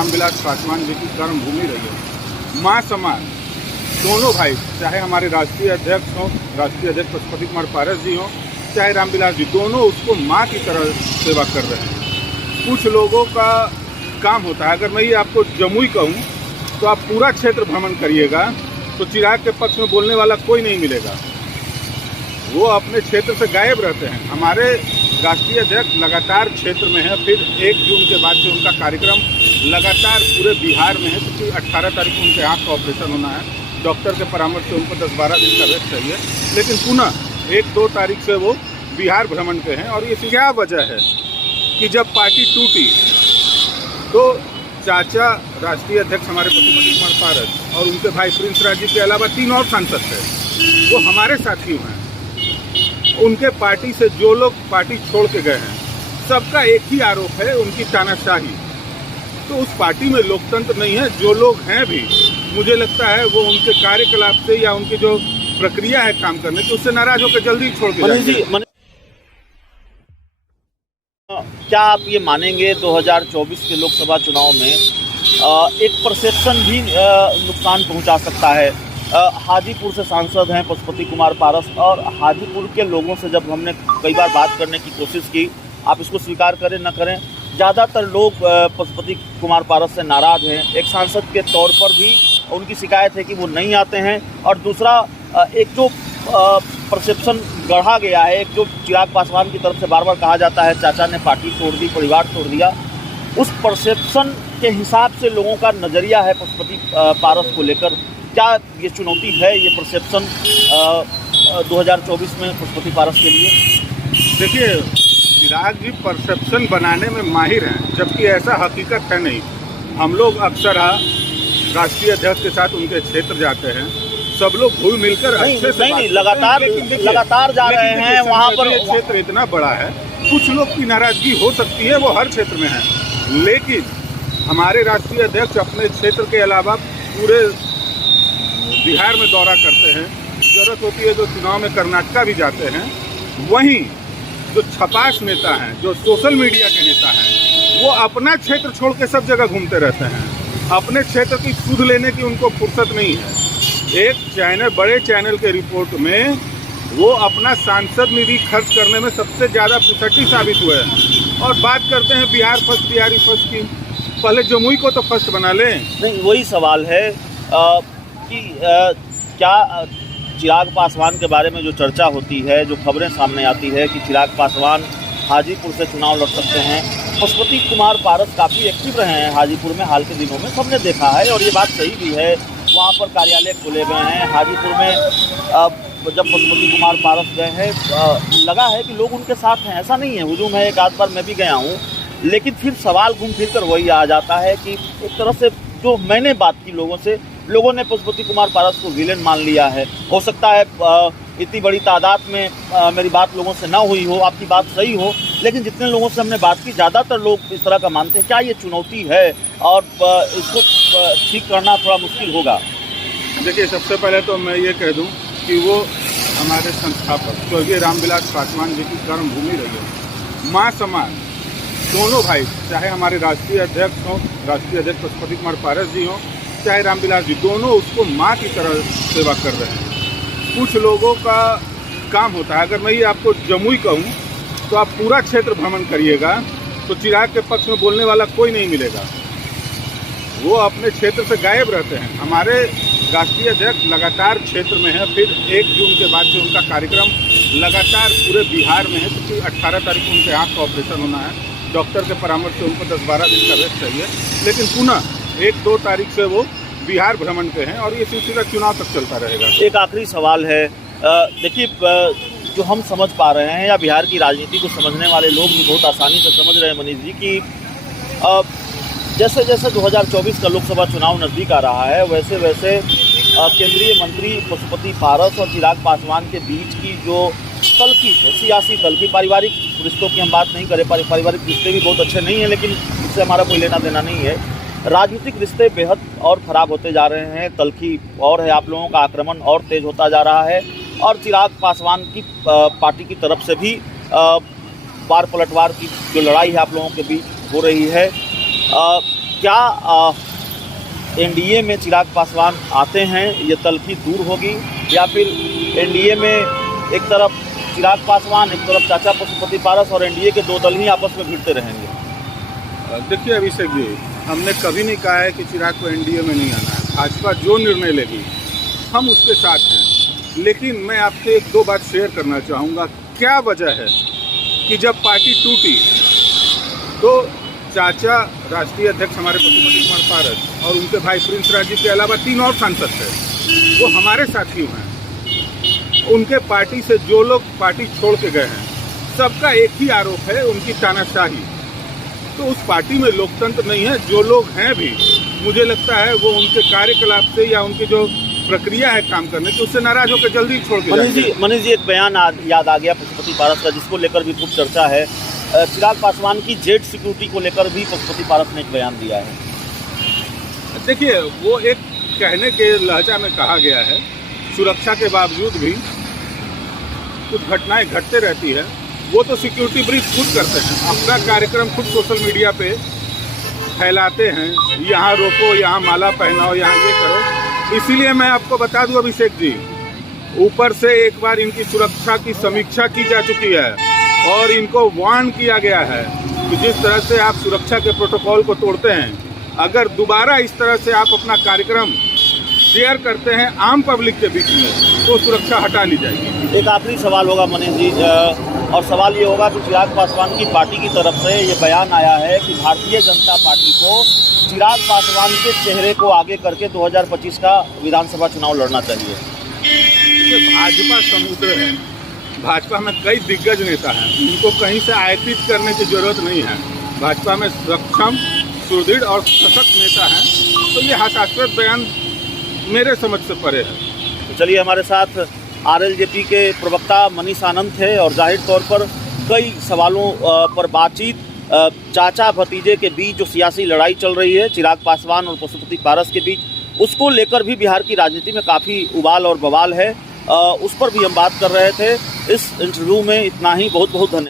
रामविलास पासवान जी की कर्मभूमि रही है। मां समान दोनों भाई, चाहे हमारे राष्ट्रीय अध्यक्ष हों, राष्ट्रीय अध्यक्ष पशुपति कुमार पारस जी हों, चाहे रामविलास जी, दोनों उसको माँ की तरह सेवा कर रहे हैं। कुछ लोगों का काम होता है, अगर मैं ये आपको जमुई कहूँ तो आप पूरा क्षेत्र भ्रमण करिएगा तो चिराग के पक्ष में बोलने वाला कोई नहीं मिलेगा। वो अपने क्षेत्र से गायब रहते हैं। हमारे राष्ट्रीय अध्यक्ष लगातार क्षेत्र में है, फिर 1 जून के बाद से उनका कार्यक्रम लगातार पूरे बिहार में है, क्योंकि 18 तारीख को उनके आँख का ऑपरेशन होना है। डॉक्टर के परामर्श से उनको 10-12 दिन का रेस्ट चाहिए, लेकिन पुनः 1-2 तारीख से वो बिहार भ्रमण पे हैं। और ये क्या वजह है कि जब पार्टी टूटी तो चाचा राष्ट्रीय अध्यक्ष हमारे पशुपति कुमार पारस और उनके भाई प्रिंस राज जी के अलावा 3 और सांसद थे, वो हमारे साथी हैं। उनके पार्टी से जो लोग पार्टी छोड़ के गए हैं, सबका एक ही आरोप है, उनकी तानाशाही। तो उस पार्टी में लोकतंत्र नहीं है। जो लोग हैं भी, मुझे लगता है वो उनके कार्यकलाप से या उनकी जो प्रक्रिया है काम करने की, उससे नाराज होकर जल्दी छोड़ के जाएंगे। क्या आप ये मानेंगे 2024 के लोकसभा चुनाव में एक परसेप्शन भी नुकसान पहुंचा सकता है? हाजीपुर से सांसद हैं पशुपति कुमार पारस, और हाजीपुर के लोगों से जब हमने कई बार बात करने की कोशिश की, आप इसको स्वीकार करें न करें, ज़्यादातर लोग पशुपति कुमार पारस से नाराज़ हैं। एक सांसद के तौर पर भी उनकी शिकायत है कि वो नहीं आते हैं, और दूसरा एक जो परसेप्शन गढ़ा गया है, एक जो चिराग पासवान की तरफ से बार बार कहा जाता है चाचा ने पार्टी तोड़ दी, परिवार तोड़ दिया, उस परसेप्शन के हिसाब से लोगों का नज़रिया है पशुपति पारस को लेकर। क्या ये चुनौती है, ये परसेप्शन 2024 में पशुपति पारस के लिए? देखिए, चिराग जी परसेप्शन बनाने में माहिर हैं, जबकि ऐसा हकीकत है नहीं। हम लोग अक्सर राष्ट्रीय अध्यक्ष के साथ उनके क्षेत्र जाते हैं, सब लोग घुल मिलकर अच्छे से नहीं लगातार जा रहे हैं वहाँ पर। क्षेत्र इतना बड़ा है, कुछ लोग की नाराजगी हो सकती है, वो हर क्षेत्र में है, लेकिन हमारे राष्ट्रीय अध्यक्ष अपने क्षेत्र के अलावा पूरे बिहार में दौरा करते हैं। जरूरत होती है जो चुनाव में कर्नाटका भी जाते हैं। वहीं जो छपास नेता हैं, जो सोशल मीडिया के नेता हैं, वो अपना क्षेत्र छोड़ के सब जगह घूमते रहते हैं। अपने क्षेत्र की सुध लेने की उनको फुर्सत नहीं है। एक चैनल, बड़े चैनल के रिपोर्ट में वो अपना सांसद निधि खर्च करने में सबसे ज़्यादा पिछड़ी साबित हुए हैं, और बात करते हैं बिहार फर्स्ट, बिहारी फर्स्ट की। पहले जमुई को तो फर्स्ट बना लें। नहीं, वही सवाल है कि क्या चिराग पासवान के बारे में जो चर्चा होती है, जो खबरें सामने आती है कि चिराग पासवान हाजीपुर से चुनाव लड़ सकते हैं। पशुपति कुमार पारस काफ़ी एक्टिव रहे हैं हाजीपुर में हाल के दिनों में, सबने देखा है, और ये बात सही भी है। वहाँ पर कार्यालय खोले गए हैं हाजीपुर में। जब पशुपति कुमार पारस गए हैं, लगा है कि लोग उनके साथ हैं, ऐसा नहीं है। हुजूम है, एक आध बार मैं भी गया हूँ, लेकिन फिर सवाल घूम फिर कर वही आ जाता है कि एक तरह से जो मैंने बात की लोगों से, लोगों ने पशुपति कुमार पारस को विलेन मान लिया है। हो सकता है इतनी बड़ी तादाद में मेरी बात लोगों से ना हुई हो, आपकी बात सही हो, लेकिन जितने लोगों से हमने बात की, ज़्यादातर लोग इस तरह का मानते हैं। क्या ये चुनौती है और इसको ठीक करना थोड़ा मुश्किल होगा? देखिए, सबसे पहले तो मैं ये कह दूं कि वो हमारे संस्थापक स्वर्गीय रामविलास पासवान जी की कर्मभूमि रही है। माँ समान दोनों भाई, चाहे हमारे राष्ट्रीय अध्यक्ष हों, राष्ट्रीय अध्यक्ष पशुपति कुमार पारस जी हों, चाहे रामविलास जी, दोनों उसको माँ की तरह सेवा कर रहे हैं। कुछ लोगों का काम होता है, अगर मैं ये आपको जमुई कहूँ तो आप पूरा क्षेत्र भ्रमण करिएगा तो चिराग के पक्ष में बोलने वाला कोई नहीं मिलेगा। वो अपने क्षेत्र से गायब रहते हैं। हमारे राष्ट्रीय अध्यक्ष लगातार क्षेत्र में है, फिर 1 जून के बाद से उनका कार्यक्रम लगातार पूरे बिहार में है, क्योंकि 18 तारीख को उनके आँख का ऑपरेशन होना है। डॉक्टर के परामर्श से उनको 10-12 दिन का रेस्ट चाहिए, लेकिन पुनः 1-2 तारीख से वो बिहार भ्रमण पे हैं, और ये सिलसिला चुनाव तक चलता रहेगा। एक आखिरी सवाल है, देखिए, जो हम समझ पा रहे हैं, या बिहार की राजनीति को समझने वाले लोग भी बहुत आसानी से समझ रहे हैं मनीष जी, कि जैसे जैसे 2024 का लोकसभा चुनाव नज़दीक आ रहा है, वैसे वैसे केंद्रीय मंत्री पशुपति पारस और चिराग पासवान के बीच की जो तल्खी है, सियासी तल्खी, पारिवारिक रिश्तों की हम बात नहीं करें, पारिवारिक रिश्ते भी बहुत अच्छे नहीं हैं, लेकिन इससे हमारा कोई लेना देना नहीं है। राजनीतिक रिश्ते बेहद और ख़राब होते जा रहे हैं, तल्खी और है, आप लोगों का आक्रमण और तेज़ होता जा रहा है, और चिराग पासवान की पार्टी की तरफ से भी पार पलटवार की जो लड़ाई है आप लोगों के बीच हो रही है। क्या एनडीए में चिराग पासवान आते हैं ये तल्खी दूर होगी, या फिर एनडीए में एक तरफ चिराग पासवान, एक तरफ चाचा पशुपति पारस और एनडीए के दो दल ही आपस में भिड़ते रहेंगे? देखिए अभिषेक जी, हमने कभी नहीं कहा है कि चिराग को एनडीए में नहीं आना है। भाजपा जो निर्णय लेगी हम उसके साथ हैं। लेकिन मैं आपसे एक दो बात शेयर करना चाहूँगा। क्या वजह है कि जब पार्टी टूटी तो चाचा राष्ट्रीय अध्यक्ष हमारे पशुपति कुमार पारस और उनके भाई प्रिंस राज जी के अलावा 3 और सांसद थे, वो हमारे साथी हैं। उनके पार्टी से जो लोग पार्टी छोड़ के गए हैं, सबका एक ही आरोप है, उनकी तानाशाही। तो उस पार्टी में लोकतंत्र नहीं है। जो लोग हैं भी, मुझे लगता है वो उनके कार्यकलाप से या उनकी जो प्रक्रिया है काम करने की, उससे नाराज होकर जल्दी ही छोड़ के जाएंगे। मनीष जी, एक बयान याद आ गया पशुपति पारस का, जिसको लेकर भी खूब चर्चा है। चिराग पासवान की जेट सिक्योरिटी को लेकर भी पशुपति पारस ने एक बयान दिया है। देखिए, वो एक कहने के लहजा में कहा गया है, सुरक्षा के बावजूद भी कुछ घटनाएं घटते रहती है। वो तो सिक्योरिटी ब्रीफ खुद करते हैं, अपना कार्यक्रम खुद सोशल मीडिया पे फैलाते हैं, यहाँ रोको, यहाँ माला पहनाओ, यहाँ ये करो। इसीलिए मैं आपको बता दूं अभिषेक जी, ऊपर से एक बार इनकी सुरक्षा की समीक्षा की जा चुकी है और इनको वार्न किया गया है कि जिस तरह से आप सुरक्षा के प्रोटोकॉल को तोड़ते हैं, अगर दोबारा इस तरह से आप अपना कार्यक्रम शेयर करते हैं आम पब्लिक के बीच में, तो सुरक्षा हटा ली जाएगी। एक आखिरी सवाल होगा मनीष जी, और सवाल ये होगा कि चिराग पासवान की पार्टी की तरफ से ये बयान आया है कि भारतीय जनता पार्टी को चिराग पासवान के चेहरे को आगे करके 2025 का विधानसभा चुनाव लड़ना चाहिए। भाजपा समुद्र है, भाजपा में कई दिग्गज नेता हैं, उनको कहीं से आयातित करने की जरूरत नहीं है। भाजपा में सक्षम, सुदृढ़ और सशक्त नेता हैं, तो ये हास्यास्पद बयान मेरे समझ से परे है। तो चलिए, हमारे साथ आरएलजेपी के प्रवक्ता मनीष आनंद थे और जाहिर तौर पर कई सवालों पर बातचीत, चाचा भतीजे के बीच जो सियासी लड़ाई चल रही है चिराग पासवान और पशुपति पारस के बीच, उसको लेकर भी बिहार की राजनीति में काफ़ी उबाल और बवाल है। उस पर भी हम बात कर रहे थे। इस इंटरव्यू में इतना ही। बहुत बहुत धन्यवाद।